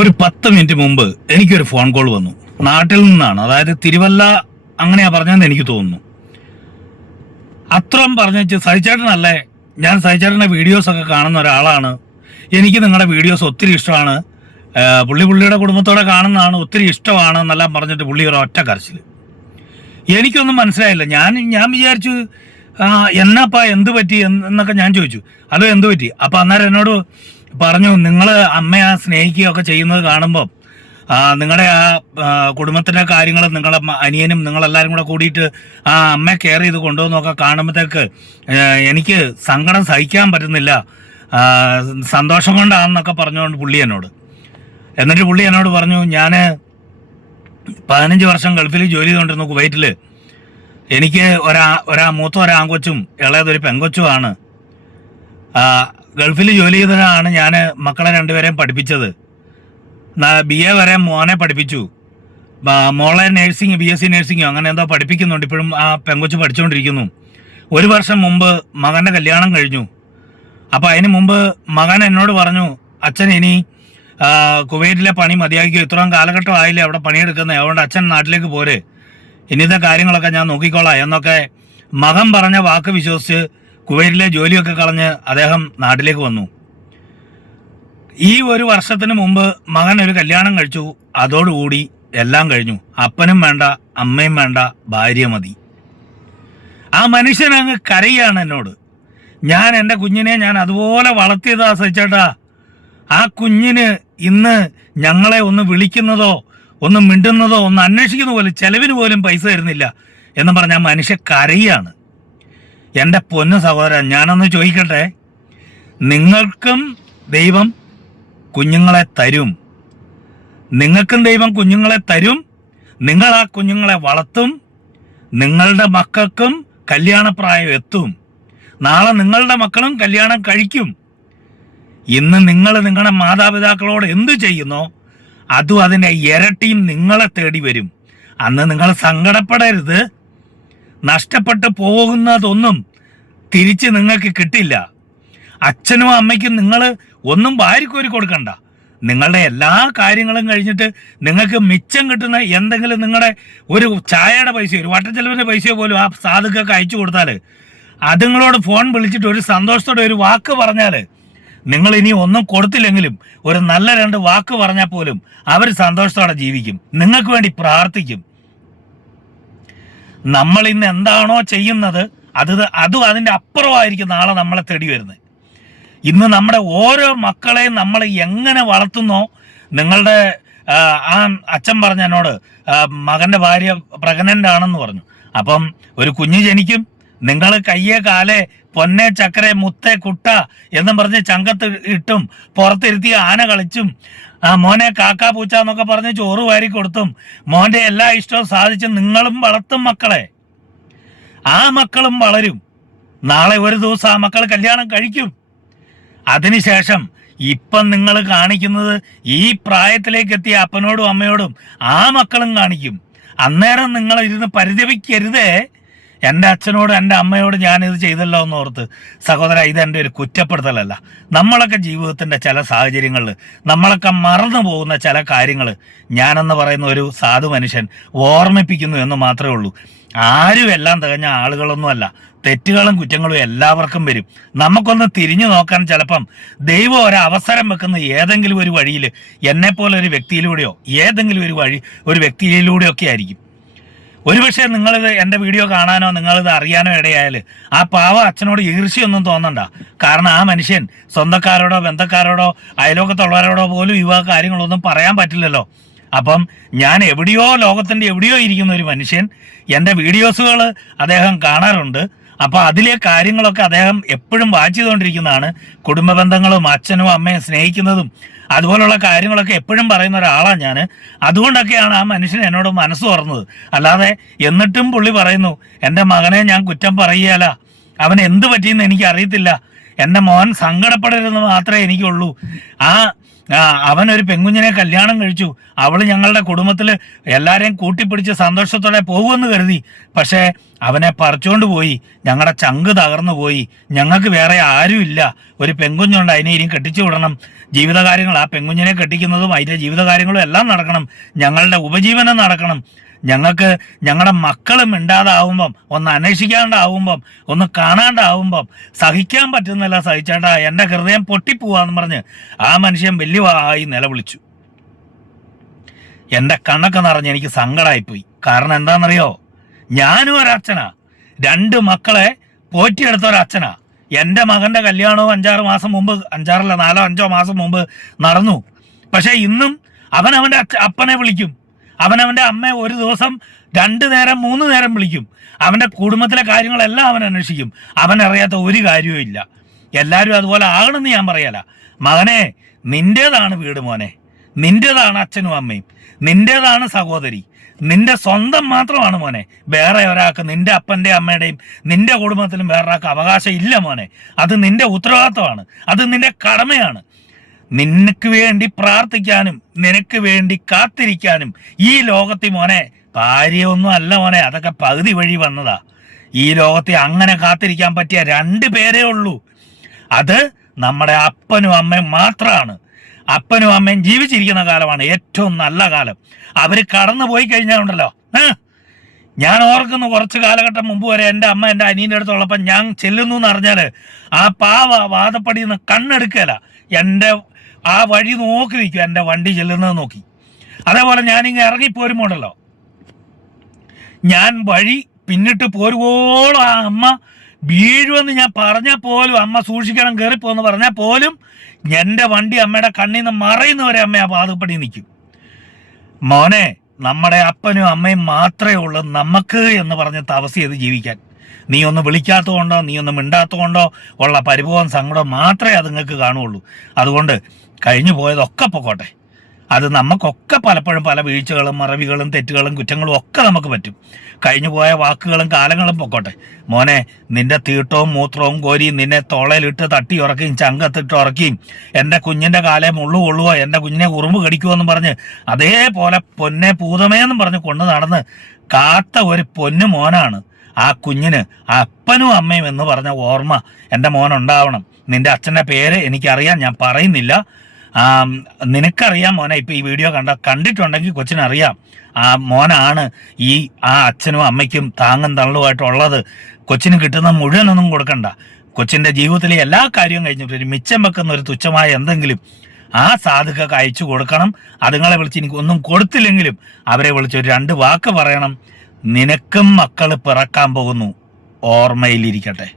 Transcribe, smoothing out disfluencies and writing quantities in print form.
ഒരു 10 മിനിറ്റ് മുമ്പ് എനിക്കൊരു ഫോൺ കോൾ വന്നു. നാട്ടിൽ നിന്നാണ്, അതായത് തിരുവല്ല അങ്ങനെയാ പറഞ്ഞതെന്ന് എനിക്ക് തോന്നുന്നു. അത്രയും പറഞ്ഞു, സഹിച്ചേട്ടനല്ലേ, ഞാൻ സഹിച്ചേട്ടൻ്റെ വീഡിയോസൊക്കെ കാണുന്ന ഒരാളാണ്, എനിക്ക് നിങ്ങളുടെ വീഡിയോസ് ഒത്തിരി ഇഷ്ടമാണ്, പുള്ളിയുടെ കുടുംബത്തോടെ കാണുന്നതാണ്, ഒത്തിരി ഇഷ്ടമാണ് എന്നെല്ലാം പറഞ്ഞിട്ട് പുള്ളി ഒരു ഒറ്റ കരച്ചിൽ. എനിക്കൊന്നും മനസ്സിലായില്ല. ഞാൻ വിചാരിച്ചു എന്നാപ്പാ എന്ത് പറ്റി എന്നൊക്കെ ഞാൻ ചോദിച്ചു. അതോ എന്ത് പറ്റി? അപ്പം അന്നേരം എന്നോട് പറഞ്ഞു, നിങ്ങൾ അമ്മയെ സ്നേഹിക്കുകയൊക്കെ ചെയ്യുന്നത് കാണുമ്പോൾ നിങ്ങളുടെ ആ കുടുംബത്തിൻ്റെ കാര്യങ്ങൾ നിങ്ങളുടെ അനിയനും നിങ്ങളെല്ലാവരും കൂടെ കൂടിയിട്ട് ആ അമ്മയെ കെയർ ചെയ്ത് കൊണ്ടുവന്നൊക്കെ കാണുമ്പോഴത്തേക്ക് എനിക്ക് സങ്കടം സഹിക്കാൻ പറ്റുന്നില്ല, സന്തോഷം കൊണ്ടാണെന്നൊക്കെ പറഞ്ഞുകൊണ്ട് പുള്ളി എന്നോട്. എന്നിട്ട് പുള്ളി എന്നോട് പറഞ്ഞു, ഞാൻ 15 വർഷം ഗൾഫിൽ ജോലി ചെയ്തുകൊണ്ടിരുന്നു, കുവൈറ്റിൽ. എനിക്ക് മൂത്ത ഒരാൺകൊച്ചും ഇളയതൊരു പെങ്കൊച്ചുമാണ്. ഗൾഫിൽ ജോലി ചെയ്തതാണ് ഞാൻ മക്കളെ രണ്ടുപേരെയും പഠിപ്പിച്ചത്. BA വരെ മോനെ പഠിപ്പിച്ചു, മോളെ നേഴ്സിംഗ് BSc നേഴ്സിംഗോ അങ്ങനെ എന്തോ പഠിപ്പിക്കുന്നുണ്ട്. ഇപ്പോഴും ആ പെങ്കൊച്ച് പഠിച്ചുകൊണ്ടിരിക്കുന്നു. 1 വർഷം മുമ്പ് മകൻ്റെ കല്യാണം കഴിഞ്ഞു. അപ്പോൾ അതിന് മുമ്പ് മകൻ എന്നോട് പറഞ്ഞു, അച്ഛൻ ഇനി കുവൈറ്റിലെ പണി മതിയാക്കിയോ, ഇത്രയും കാലഘട്ടം ആയില്ലേ അവിടെ പണിയെടുക്കുന്നത്, അതുകൊണ്ട് അച്ഛൻ നാട്ടിലേക്ക് പോരെ, ഇന്നത്തെ കാര്യങ്ങളൊക്കെ ഞാൻ നോക്കിക്കോളാം എന്നൊക്കെ മകൻ പറഞ്ഞ വാക്ക് വിശ്വസിച്ച് കുവൈറ്റിലെ ജോലിയൊക്കെ കളഞ്ഞ് അദ്ദേഹം നാട്ടിലേക്ക് വന്നു. ഈ 1 വർഷത്തിന് മുമ്പ് മകൻ ഒരു കല്യാണം കഴിച്ചു. അതോടുകൂടി എല്ലാം കഴിഞ്ഞു. അപ്പനും വേണ്ട, അമ്മയും വേണ്ട, ഭാര്യ മതി. ആ മനുഷ്യൻ അങ്ങ് കരയാണ് എന്നോട്. ഞാൻ എൻ്റെ കുഞ്ഞിനെ ഞാൻ അതുപോലെ വളർത്തിയതാ സഹിച്ചേട്ടാ. ആ കുഞ്ഞിന് ഇന്ന് ഞങ്ങളെ ഒന്ന് വിളിക്കുന്നതോ ഒന്ന് മിണ്ടുന്നതോ ഒന്ന് അന്വേഷിക്കുന്ന പോലും ചെലവിന് പോലും പൈസ തരുന്നില്ല എന്ന് പറഞ്ഞാൽ മനുഷ്യ കരയാണ്. എൻ്റെ പൊന്നു സഹോദരൻ, ഞാനൊന്ന് ചോദിക്കട്ടെ, നിങ്ങൾക്കും ദൈവം കുഞ്ഞുങ്ങളെ തരും, നിങ്ങൾക്കും ദൈവം കുഞ്ഞുങ്ങളെ തരും, നിങ്ങൾ ആ കുഞ്ഞുങ്ങളെ വളർത്തും, നിങ്ങളുടെ മക്കൾക്കും കല്യാണപ്രായം എത്തും, നാളെ നിങ്ങളുടെ മക്കളും കല്യാണം കഴിക്കും. ഇന്ന് നിങ്ങൾ നിങ്ങളുടെ മാതാപിതാക്കളോട് എന്തു ചെയ്യുന്നോ അതും അതിൻ്റെ ഇരട്ടിയും നിങ്ങളെ തേടി വരും. അന്ന് നിങ്ങൾ സങ്കടപ്പെടരുത്. നഷ്ടപ്പെട്ടു പോകുന്നതൊന്നും തിരിച്ച് നിങ്ങൾക്ക് കിട്ടില്ല. അച്ഛനും അമ്മയ്ക്കും നിങ്ങൾ ഒന്നും വാരിക്കോരി കൊടുക്കണ്ട. നിങ്ങളുടെ എല്ലാ കാര്യങ്ങളും കഴിഞ്ഞിട്ട് നിങ്ങൾക്ക് മിച്ചം കിട്ടുന്ന എന്തെങ്കിലും നിങ്ങളുടെ ഒരു ചായയുടെ പൈസയോ ഒരു വട്ടച്ചെലവിൻ്റെ പൈസയോ പോലും ആ സാധുക്കൾക്ക് അയച്ചു കൊടുത്താൽ, അതുങ്ങളോട് ഫോൺ വിളിച്ചിട്ട് ഒരു സന്തോഷത്തോടെ ഒരു വാക്ക് പറഞ്ഞാൽ, നിങ്ങൾ ഇനി ഒന്നും കൊടുത്തില്ലെങ്കിലും ഒരു നല്ല 2 വാക്ക് പറഞ്ഞാൽ പോലും അവർ സന്തോഷത്തോടെ ജീവിക്കും, നിങ്ങൾക്ക് വേണ്ടി പ്രാർത്ഥിക്കും. നമ്മൾ ഇന്ന് എന്താണോ ചെയ്യുന്നത് അതും അതിൻ്റെ അപ്പുറമായിരിക്കും നാളെ നമ്മളെ തേടി വരുന്നത്. ഇന്ന് നമ്മുടെ ഓരോ മക്കളെയും നമ്മൾ എങ്ങനെ വളർത്തുന്നോ, നിങ്ങളുടെ ആ അച്ഛൻ പറഞ്ഞ എന്നോട് മകൻ്റെ ഭാര്യ പ്രഗ്നൻ്റ് ആണെന്ന് പറഞ്ഞു. അപ്പം ഒരു കുഞ്ഞ് ജനിക്കും, നിങ്ങൾ കയ്യേ കാലേ പൊന്നെ ചക്കരെ മുത്തേ കുട്ട എന്നും പറഞ്ഞ് ചങ്കത്ത് ഇട്ടും പുറത്തിരുത്തി ആന കളിച്ചും മോനെ കാക്കാ പൂച്ച എന്നൊക്കെ പറഞ്ഞ് ചോറ് വാരി കൊടുത്തും മോൻ്റെ എല്ലാ ഇഷ്ടവും സാധിച്ചും നിങ്ങളും വളർത്തും മക്കളെ. ആ മക്കളും വളരും. നാളെ ഒരു ദിവസം ആ മക്കൾ കല്യാണം കഴിക്കും. അതിനുശേഷം ഇപ്പം നിങ്ങൾ കാണിക്കുന്നത് ഈ പ്രായത്തിലേക്ക് എത്തിയ അപ്പനോടും അമ്മയോടും ആ മക്കളും കാണിക്കും. അന്നേരം നിങ്ങൾ ഇരുന്ന് പരിതപിക്കരുതേ, എൻ്റെ അച്ഛനോട് എൻ്റെ അമ്മയോട് ഞാനിത് ചെയ്തല്ലോ എന്ന് ഓർത്ത്. സഹോദര, ഇതെൻ്റെ ഒരു കുറ്റപ്പെടുത്തലല്ല. നമ്മളൊക്കെ ജീവിതത്തിൻ്റെ ചില സാഹചര്യങ്ങളിൽ നമ്മളൊക്കെ മറന്നു പോകുന്ന ചില കാര്യങ്ങൾ ഞാനെന്ന് പറയുന്ന ഒരു സാധു മനുഷ്യൻ ഓർമ്മിപ്പിക്കുന്നു എന്ന് മാത്രമേ ഉള്ളൂ. ആരും എല്ലാം തികഞ്ഞ ആളുകളൊന്നുമല്ല. തെറ്റുകളും കുറ്റങ്ങളും എല്ലാവർക്കും വരും. നമുക്കൊന്ന് തിരിഞ്ഞു നോക്കാൻ ചിലപ്പം ദൈവം ഒരവസരം വെക്കുന്ന ഏതെങ്കിലും ഒരു വഴിയിൽ, എന്നെപ്പോലെ ഒരു വ്യക്തിയിലൂടെയോ ഏതെങ്കിലും ഒരു വ്യക്തിയിലൂടെയൊക്കെ ആയിരിക്കും. ഒരുപക്ഷെ നിങ്ങളിത് എൻ്റെ വീഡിയോ കാണാനോ നിങ്ങളിത് അറിയാനോ ഇടയായാൽ ആ പാവ അച്ഛനോട് ഈർഷ്യൊന്നും തോന്നണ്ട. കാരണം ആ മനുഷ്യൻ സ്വന്തക്കാരോടോ ബന്ധക്കാരോടോ അയലോകത്തുള്ളവരോടോ പോലും ഇവ കാര്യങ്ങളൊന്നും പറയാൻ പറ്റില്ലല്ലോ. അപ്പം ഞാൻ ലോകത്തിൻ്റെ എവിടെയോ ഇരിക്കുന്ന ഒരു മനുഷ്യൻ, എൻ്റെ വീഡിയോസുകൾ അദ്ദേഹം കാണാറുണ്ട്. അപ്പോൾ അതിലെ കാര്യങ്ങളൊക്കെ അദ്ദേഹം എപ്പോഴും വാച്ച് ചെയ്തുകൊണ്ടിരിക്കുന്നതാണ്. കുടുംബ ബന്ധങ്ങളും അച്ഛനും അമ്മയും സ്നേഹിക്കുന്നതും അതുപോലുള്ള കാര്യങ്ങളൊക്കെ എപ്പോഴും പറയുന്ന ഒരാളാണ് ഞാൻ. അതുകൊണ്ടൊക്കെയാണ് ആ മനുഷ്യൻ എന്നോട് മനസ്സ് തുറന്നത്. അല്ലാതെ എന്നിട്ടും പുള്ളി പറയുന്നു, എൻ്റെ മകനെ ഞാൻ കുറ്റം പറയുകയല്ല, അവൻ എന്ത് പറ്റിയെന്ന് എനിക്ക് അറിയത്തില്ല, എൻ്റെ മോൻ സങ്കടപ്പെടരുതെന്ന് മാത്രമേ എനിക്കുള്ളൂ. ആ അവനൊരു പെൺകുഞ്ഞിനെ കല്യാണം കഴിച്ചു. അവള് ഞങ്ങളുടെ കുടുംബത്തിൽ എല്ലാരെയും കൂട്ടിപ്പിടിച്ച് സന്തോഷത്തോടെ പോകുമെന്ന് കരുതി. പക്ഷേ അവനെ പറിച്ചോണ്ട് പോയി. ഞങ്ങളുടെ ചങ്ക് തകർന്നു പോയി. ഞങ്ങൾക്ക് വേറെ ആരുമില്ല. ഒരു പെൺകുഞ്ഞുണ്ട്, അതിനെ ഇനിയും കെട്ടിച്ചു വിടണം. ജീവിതകാര്യങ്ങൾ, ആ പെൺകുഞ്ഞിനെ കെട്ടിക്കുന്നതും അതിൻ്റെ ജീവിതകാര്യങ്ങളും എല്ലാം നടക്കണം. ഞങ്ങളുടെ ഉപജീവനം നടക്കണം. ഞങ്ങൾക്ക് ഞങ്ങളുടെ മക്കളും മിണ്ടാതാവുമ്പം, ഒന്ന് അന്വേഷിക്കാണ്ടാവുമ്പം, ഒന്ന് കാണാണ്ടാവുമ്പം സഹിക്കാൻ പറ്റുന്നില്ല. സഹിച്ചേട്ടാ, എൻ്റെ ഹൃദയം പൊട്ടിപ്പോവാന്ന് പറഞ്ഞ് ആ മനുഷ്യൻ വലിയവായി നിലവിളിച്ചു. എൻ്റെ കണ്ണൊക്കെ നിറഞ്ഞ് എനിക്ക് സങ്കടമായിപ്പോയി. കാരണം എന്താണെന്നറിയോ, ഞാനും ഒരച്ഛനാ, 2 മക്കളെ പോറ്റിയെടുത്ത ഒരച്ഛനാ. എൻ്റെ മകൻ്റെ കല്യാണവും 5-6 മാസം മുമ്പ്, 4-5 മാസം മുമ്പ് നടന്നു. പക്ഷെ ഇന്നും അവൻ്റെ അപ്പനെ വിളിക്കും. അവൻ്റെ അമ്മയെ ഒരു ദിവസം 2 നേരം 3 നേരം വിളിക്കും. അവൻ്റെ കുടുംബത്തിലെ കാര്യങ്ങളെല്ലാം അവൻ അന്വേഷിക്കും. അവനറിയാത്ത ഒരു കാര്യവും ഇല്ല. എല്ലാവരും അതുപോലെ ആകണമെന്ന് ഞാൻ പറയല. മകനെ, നിൻ്റേതാണ് വീട് മോനെ, നിൻ്റേതാണ് അച്ഛനും അമ്മയും, നിൻ്റേതാണ് സഹോദരി, നിന്റെ സ്വന്തം മാത്രമാണ് മോനെ. വേറെ ഒരാൾക്ക്, നിന്റെ അപ്പൻ്റെ അമ്മയുടെയും നിന്റെ കുടുംബത്തിലും വേറൊരാൾക്ക് അവകാശം ഇല്ല മോനെ. അത് നിന്റെ ഉത്തരവാദിത്തമാണ്, അത് നിന്റെ കടമയാണ്. നിനക്ക് വേണ്ടി പ്രാർത്ഥിക്കാനും നിനക്ക് വേണ്ടി കാത്തിരിക്കാനും ഈ ലോകത്തിൽ മോനെ ഭാര്യയൊന്നും അല്ല മോനെ, അതൊക്കെ പകുതി വഴി വന്നതാ. ഈ ലോകത്തിൽ അങ്ങനെ കാത്തിരിക്കാൻ പറ്റിയ 2 പേരേ ഉള്ളൂ. അത് നമ്മുടെ അപ്പനും അമ്മയും മാത്രമാണ്. അപ്പനും അമ്മയും ജീവിച്ചിരിക്കുന്ന കാലമാണ് ഏറ്റവും നല്ല കാലം. അവർ കടന്നു പോയി കഴിഞ്ഞാൽ ഉണ്ടല്ലോ, ഞാൻ ഓർക്കുന്നു കുറച്ച് കാലഘട്ടം മുമ്പ് വരെ എൻ്റെ അമ്മ എൻ്റെ അനിയൻ്റെ അടുത്തുള്ളപ്പം ഞാൻ ചെല്ലുന്നു എന്ന് പറഞ്ഞാൽ ആ പാവ വാദപ്പടിയിൽ നിന്ന് കണ്ണെടുക്കല. എൻ്റെ ആ വഴി നോക്കി നിൽക്കും, എൻ്റെ വണ്ടി ചെല്ലുന്നത് നോക്കി. അതേപോലെ ഞാനിങ്ങനെ ഇറങ്ങിപ്പോരുമ്പോണ്ടല്ലോ, ഞാൻ വഴി പിന്നിട്ട് പോരുവോളം ആ അമ്മ വീഴുമെന്ന് ഞാൻ പറഞ്ഞാൽ പോലും, അമ്മ സൂക്ഷിക്കണം കയറിപ്പോന്ന് പറഞ്ഞാൽ പോലും എൻ്റെ വണ്ടി അമ്മയുടെ കണ്ണിൽ നിന്ന് മറയുന്നവരെ അമ്മ ആ വാതുപ്പടി നിൽക്കും. മോനെ, നമ്മുടെ അപ്പനും അമ്മയും മാത്രമേ ഉള്ളൂ നമുക്ക് എന്ന് പറഞ്ഞ് തപസ് ചെയ്ത് ജീവിക്കാൻ. നീ ഒന്ന് വിളിക്കാത്തതുകൊണ്ടോ നീ ഒന്ന് മിണ്ടാത്തതുകൊണ്ടോ ഉള്ള പരിഭവം സങ്കടം മാത്രമേ അത് നിങ്ങൾക്ക് കാണുള്ളൂ. അതുകൊണ്ട് കഴിഞ്ഞു പോയതൊക്കെ പൊക്കോട്ടെ. അത് നമുക്കൊക്കെ പലപ്പോഴും പല വീഴ്ചകളും മറവികളും തെറ്റുകളും കുറ്റങ്ങളും ഒക്കെ നമുക്ക് പറ്റും. കഴിഞ്ഞു പോയ വാക്കുകളും കാലങ്ങളും പൊക്കോട്ടെ. മോനെ, നിന്റെ തീട്ടവും മൂത്രവും കോരിയും നിന്നെ തോളയിലിട്ട് തട്ടി ഉറക്കുകയും ചങ്കത്തിട്ട് ഉറക്കുകയും എൻ്റെ കുഞ്ഞിൻ്റെ കാലേ മുള്ളു കൊള്ളുവോ, എൻ്റെ കുഞ്ഞിനെ ഉറുമ്പ് കടിക്കുമോ എന്നും പറഞ്ഞ് അതേപോലെ പൊന്നെ പൂതമേന്നും പറഞ്ഞ് കൊണ്ട് നടന്ന് കാത്ത ഒരു പൊന്നു മോനാണ് ആ കുഞ്ഞിന് അപ്പനും അമ്മയും എന്ന് പറഞ്ഞ ഓർമ്മ എൻ്റെ മോനുണ്ടാവണം. നിന്റെ അച്ഛൻ്റെ പേര് എനിക്കറിയാം, ഞാൻ പറയുന്നില്ല. നിനക്കറിയാം മോനെ, ഇപ്പം ഈ വീഡിയോ കണ്ടിട്ടുണ്ടെങ്കിൽ കൊച്ചിനറിയാം ആ മോനാണ് ആ അച്ഛനും അമ്മയ്ക്കും താങ്ങും തള്ളുമായിട്ടുള്ളത്. കൊച്ചിന് കിട്ടുന്ന മുഴുവനൊന്നും കൊടുക്കണ്ട. കൊച്ചിൻ്റെ ജീവിതത്തിലെ എല്ലാ കാര്യവും കഴിഞ്ഞിട്ട് മിച്ചം വെക്കുന്ന ഒരു തുച്ഛമായ എന്തെങ്കിലും ആ സാധുക്കൾക്ക് അയച്ചു കൊടുക്കണം. അതുങ്ങളെ വിളിച്ച് എനിക്ക് ഒന്നും കൊടുത്തില്ലെങ്കിലും അവരെ വിളിച്ച് ഒരു 2 വാക്ക് പറയണം. നിനക്കും മക്കൾ പിറക്കാൻ പോകുന്നു, ഓർമ്മയിലിരിക്കട്ടെ.